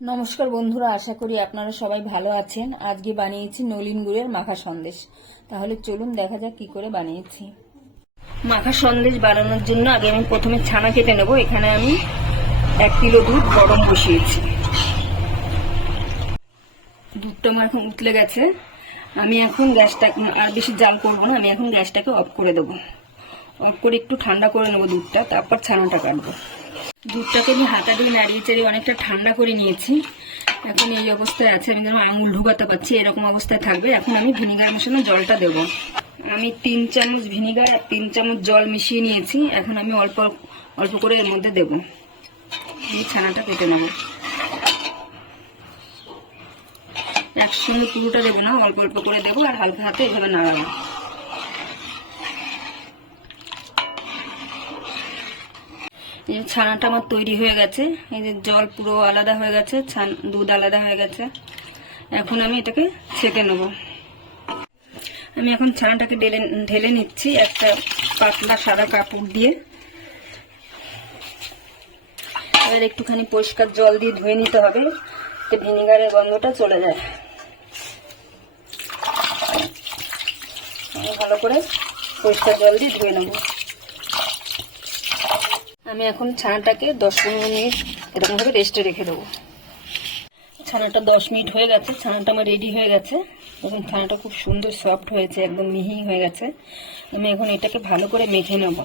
নমস্কার বন্ধুরা, আশা করি আপনারা সবাই ভালো আছেন। আজকে বানিয়েছি নলিন গুড়ের মাখা সন্দেশ। তাহলে চলুন দেখা যাক কি করে বানিয়েছি। মাখা সন্দেশ বানানোর জন্য আগে আমি প্রথমে ছানা কেটে নেব। এখানে আমি এক কিলো দুধ গরম বসিয়েছি। দুধটা আমার এখন উতলে গেছে। আমি এখন গ্যাসটা আর বেশি জাল করব না, আমি এখন গ্যাসটাকে অফ করে দেবো। অফ করে একটু ঠান্ডা করে নেব দুধটা, তারপর ছানাটা কাটবো। দুধটাকে আমি হাতা দিয়ে নাড়িয়ে চাড়িয়ে অনেকটা ঠান্ডা করে নিয়েছি। এখন এই অবস্থায় আছে, আমি যেন আঙুল ঢুকাতে পারছি, এরকম অবস্থায় থাকবে। এখন আমি ভিনিগার মেশানো জলটা দেবো। আমি তিন চামচ ভিনিগার আর তিন চামচ জল মিশিয়ে নিয়েছি। এখন আমি অল্প অল্প করে এর মধ্যে দেবো। এই ছানাটা কেটে নেব। একসঙ্গে পুরোটা দেবো না, অল্প অল্প করে দেবো আর হালকা হাতে এভাবে নাড়াবো। এই ছানাটা আমার তৈরি হয়ে গেছে। এই যে জল পুরো আলাদা হয়ে গেছে, ছান দুধ আলাদা হয়ে গেছে। এখন আমি এটাকে ছেঁকে নেব। আমি এখন ছানাটাকে ঢেলে ঢেলে নিচ্ছি একটা পাতলা সাদা কাপড় দিয়ে। এবার একটুখানি পরিষ্কার জল দিয়ে ধুয়ে নিতে হবে ভিনিগারের গন্ধটা চলে যায়। ভালো করে পরিষ্কার জল দিয়ে ধুয়ে নেব। আমি এখন ছানাটাকে দশ পনেরো মিনিট এরকমভাবে রেস্টে রেখে দেবো। ছানাটা দশ মিনিট হয়ে গেছে, ছানাটা আমার রেডি হয়ে গেছে। এবং ছানাটা খুব সুন্দর সফট হয়েছে, একদম মিহি হয়ে গেছে। আমি এখন এটাকে ভালো করে মেখে নেব।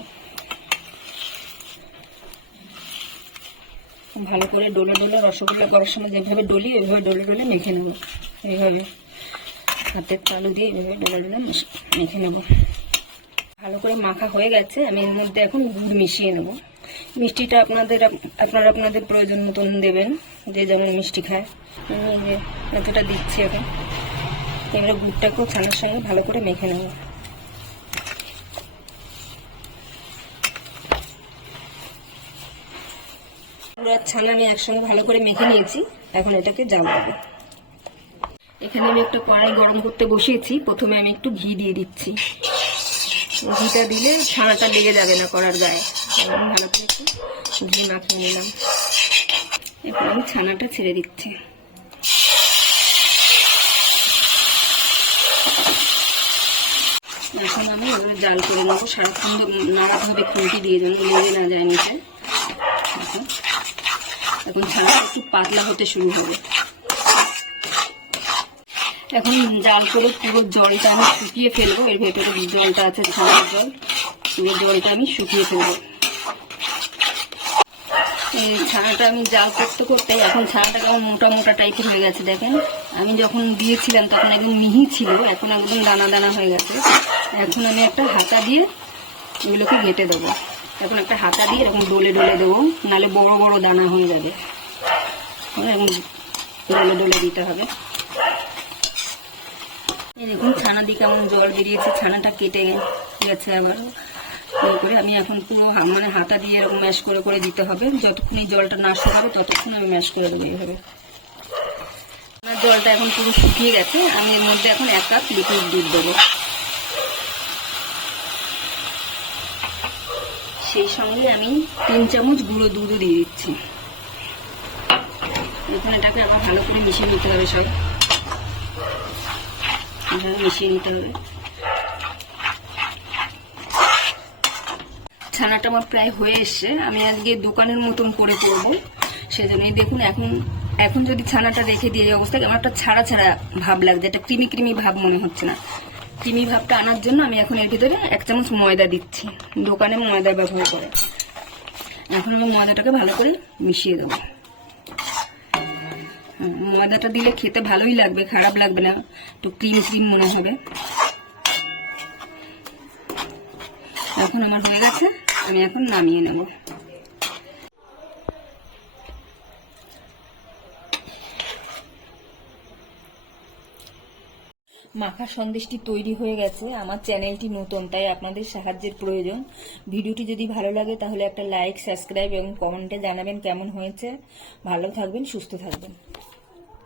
ভালো করে ডোলে ডোলে রসগোল্লা করার সময় যেভাবে ডলি, ওইভাবে ডলে ডলে মেখে নেব। এইভাবে হাতের তালু দিয়ে এইভাবে ডোলে ডলে মেখে নেব। ভালো করে মাখা হয়ে গেছে, আমি এর মধ্যে এখন গুড় মিশিয়ে নেব। মিষ্টিটা আপনাদের, আপনারা আপনাদের প্রয়োজন মতন দেবেন, যে যেমন মিষ্টি খায়। আমি যে এতটা দিচ্ছি এখন। এবার গুড়টাকেও ছানার সঙ্গে ভালো করে মেখে নেব। ছানা আমি একসঙ্গে ভালো করে মেখে নিয়েছি। এখন এটাকে জাল দেবো। এখানে আমি একটা কড়াই গরম করতে বসিয়েছি। প্রথমে আমি একটু ঘি দিয়ে দিচ্ছি। ঘিটা দিলে ছানাটা লেগে যাবে না করার গায়ে। ভালো করে একটু ঘি নিলাম এরপর আমি ছানাটা ছেড়ে দিচ্ছি এখন আমি ওগুলো জাল করে নেব সারাক্ষণ নাড়াতে হবে দিয়ে যেন লেগে না যায় নিচে এখন ছানাটা একটু পাতলা হতে শুরু হবে এখন জাল করে পুরো জলটা আমি শুকিয়ে ফেলব, এর ভেতরে জলটা আছে ছানার জল পুরো জলটা আমি শুকিয়ে ফেলব। ছানাটা আমি জাল করতে করতে, এখন ছানাটা কেমন মোটা মোটা টাইপের হয়ে গেছে দেখেন। আমি যখন দিয়েছিলাম তখন একদম মিহি ছিল, এখন একদম দানা দানা হয়ে গেছে। এখন আমি একটা হাতা দিয়ে এগুলোকে ঘেটে দেবো। এখন একটা হাতা দিয়ে এরকম ডলে ডলে দেবো, নাহলে বড় বড় দানা হয়ে যাবে। এখন ডলে ডলে দিতে হবে। দেখুন, ছানা দিয়ে কেমন জল বেরিয়েছে, ছানাটা কেটে গেছে আবার। এই করে আমি এখন পুরো মানে হাতা দিয়ে এরকম ম্যাশ করে করে দিতে হবে। যতক্ষণ এই জলটা না শুকাবে ততক্ষণ আমি ম্যাশ করে দেবো এইভাবে। আমার জলটা এখন পুরো শুকিয়ে গেছে। আমি এর মধ্যে এখন এক কাপ লিকুইড দুধ দেবো। সেই সঙ্গে আমি তিন চামচ গুঁড়ো দুধও দিয়ে দিচ্ছি। এখন এটাকে আবার ভালো করে মিশিয়ে নিতে হবে সব। মিশিয়ে নিতে হবে। ছানাটা আমার প্রায় হয়ে এসছে। আমি আজকে দোকানের মতন করে করব সেজন্য এই দেখুন, এখন এখন যদি ছানাটা রেখে দিয়ে এই অবস্থায়, আমার একটা ছাড়া ছাড়া ভাব লাগছে, একটা ক্রিমি ক্রিমি ভাব মনে হচ্ছে না। ক্রিমি ভাবটা আনার জন্য আমি এখন এর ভিতরে এক চামচ ময়দা দিচ্ছি। দোকানে ময়দা ব্যবহার করে। এখন আমি ময়দাটাকে ভালো করে মিশিয়ে দেবো। ময়দাটা দিলে খেতে ভালোই লাগবে, খারাপ লাগবে না, একটু ক্রিম ক্রিম মনে হবে। এখন আমার হয়ে গেছে। আমি এখন নামিয়ে নেব। মাখা সন্দেশটি তৈরি হয়ে গেছে। আমার চ্যানেলটি নতুন, তাই আপনাদের সাহায্যের প্রয়োজন। ভিডিওটি যদি ভালো লাগে, তাহলে একটা লাইক, সাবস্ক্রাইব এবং কমেন্টে জানাবেন কেমন হয়েছে। ভালো থাকবেন, সুস্থ থাকবেন।